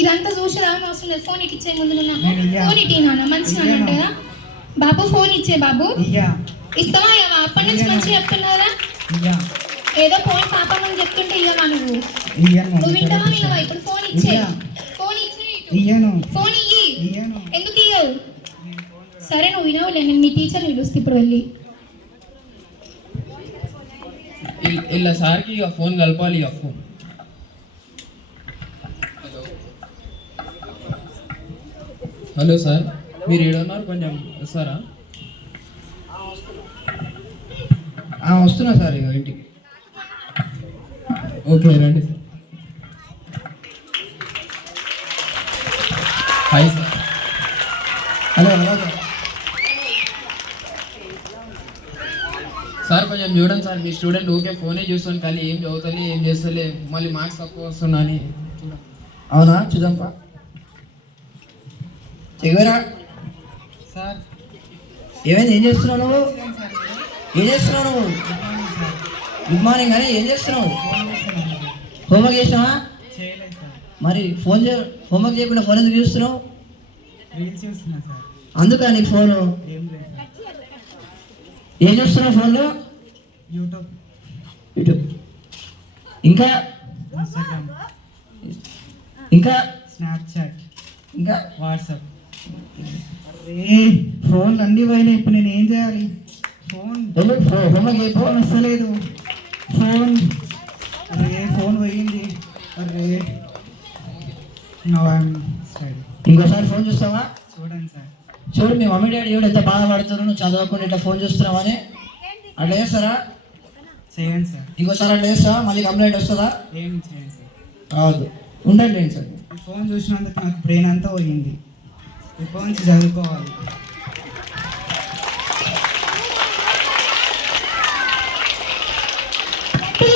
ఇదంతా చూసి రావడం అవసరం లేదు. ఫోన్ ఇచ్చే ముందు ఫోన్ ఇటీ నాన్న మంచిగా అన్నట్టు కదా. బాబు ఫోన్ ఇచ్చే బాబు. ఇస్తావా? అప్పటి నుంచి మంచిగా చెప్తున్నారా? ఏదో ఫోన్ పాపం అని చెప్తుంటే ఇయ్యవా నువ్వు? నువ్వు వింటావా వినవా? ఇప్పుడు ఫోన్ ఇచ్చే. ఫోన్ ఇచ్చే. ఫోన్ ఇయ్యి. ఎందుకు ఇయ్యవు? సరే నువ్వు వినవులే, నేను మీ టీచర్ పిలుస్తే ఇప్పుడు వెళ్ళి. ఇలా సార్కి ఇక ఫోన్ కలపాలి. ఇక ఫోన్. హలో సార్, మీరు ఏడున్నారు? కొంచెం వస్తారా? వస్తున్నా సార్ ఇక ఇంటికి. ఓకే రండి sir. Hi sir. Hello hello sir కొంచెం చూడండి సార్, మీ స్టూడెంట్ ఓకే ఫోనే చూస్తాను కానీ ఏం చదువుతలే ఏం చేస్తలే, మళ్ళీ మార్క్స్ తక్కువ వస్తున్నా అని. అవునా? చూద్దాంపా. చెగరా సార్ ఏమైంది? ఏం చేస్తున్నావు నువ్వు? ఏం చేస్తున్నావు నువ్వు? గుడ్ మార్నింగ్ అని ఏం చేస్తున్నావు? హోంవర్క్ చేసినావా? మరి హోంవర్క్ చేయకుండా ఫోన్ ఎందుకు చూస్తున్నావు? అందుకా నీకు ఫోను? ఏం చేస్తున్నావు ఫోన్లో? యూట్యూబ్ ఇంకా ఇంకా స్నాప్చాట్ ఇంకా వాట్సాప్. అరే ఫోన్లు అన్నీ పోయినాయి, ఇప్పుడు నేను ఏం చేయాలి? హోంవర్క్ చేయపో. వస్తలేదు ఫోన్. అరే ఫోన్ పోయింది. అరే నో ఐఎమ్ స్టడీ. ఇంకోసారి ఫోన్ చూస్తావా? చూడండి సార్. చూడు మీ మమ్మీ డాడీ ఎవడు ఎంత బాధపడుతున్నారు నువ్వు చదవకుండా ఇట్లా ఫోన్ చూస్తున్నావు అని. అట్లా చేస్తారా? చేయండి సార్. ఇంకోసారి అట్లా చేస్తావా? మళ్ళీ కంప్లైంట్ వస్తుందా? ఏం చేయండి సార్. కావద్దు, ఉండండి సార్. ఫోన్ చూసినందుకు నాకు బ్రెయిన్ అంతా పోయింది. ఈ ఫోన్ చదువుకోవాలి.